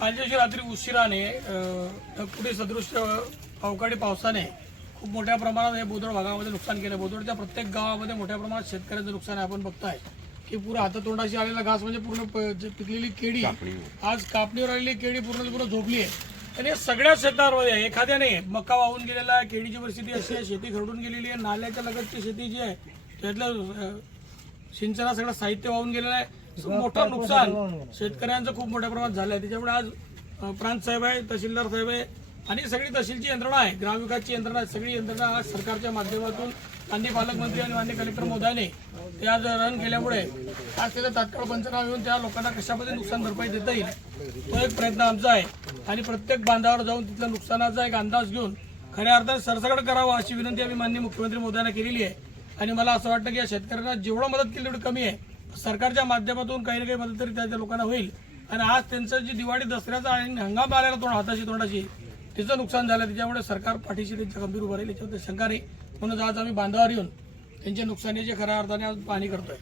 कालच्या दिवशी रात्री उशिराने पुढे सदृश्य अवकाळी पावसाने खूप मोठ्या प्रमाणात हे बोदड भागामध्ये नुकसान केलं. बोदडच्या प्रत्येक गावामध्ये मोठ्या प्रमाणात शेतकऱ्यांचं नुकसान आहे. आपण बघताय की पूर्ण हातातोंडाशी आलेला घास म्हणजे पूर्ण पिकलेली केळी आज कापणीवर आलेली केळी पूर्ण पूर्ण झोपली आहे. आणि हे सगळ्या शेतांमध्ये आहे एखाद्याने मका वाहून गेलेला आहे केळीची परिस्थिती अशी आहे शेती खरडून गेलेली आहे नाल्याच्या लगतची शेती जी आहे त्यातलं सिंचना सगळं साहित्य वाहून गेलेलं आहे. मोठं नुकसान. शेतकऱ्यांचं खूप मोठ्या प्रमाणात झालं आहे त्याच्यामुळे आज प्रांत साहेब आहे तहसीलदार साहेब आहे आणि सगळी तहसीलची यंत्रणा आहे. ग्रामविकासची यंत्रणा आहे. सगळी यंत्रणा आज सरकारच्या माध्यमातून माननीय पालकमंत्री आणि माननीय कलेक्टर मोदाने ते आज रन केल्यामुळे आज त्याचा तात्काळ पंचनामा येऊन त्या लोकांना कशामध्ये नुकसान भरपाई देता येईल तो एक प्रयत्न आमचा आहे. आणि प्रत्येक बांधावर जाऊन तिथल्या नुकसानाचा एक अंदाज घेऊन खऱ्या अर्थाने सरसकट करावा अशी विनंती आम्ही माननीय मुख्यमंत्री मोदयांना केलेली आहे. आणि मला असं वाटतं की या शेतकऱ्यांना जेवढं मदत केली तेवढी कमी आहे. सरकारच्या माध्यमातून काही ना काही मदत तरी त्या त्या लोकांना होईल. आणि आज त्यांचं जी दिवाळी दसऱ्याचा आणि हंगाम आलेला तोंड हाताशी तोंडाशी तिचं नुकसान झालं. त्याच्यामुळे सरकार पाठीशी त्यांच्या गंभीर उभं राहील. याच्यावर शंका नाही. म्हणून आज आम्ही बांधावर येऊन त्यांच्या नुकसानीचे खऱ्या अर्थाने आज पाहणी करतोय.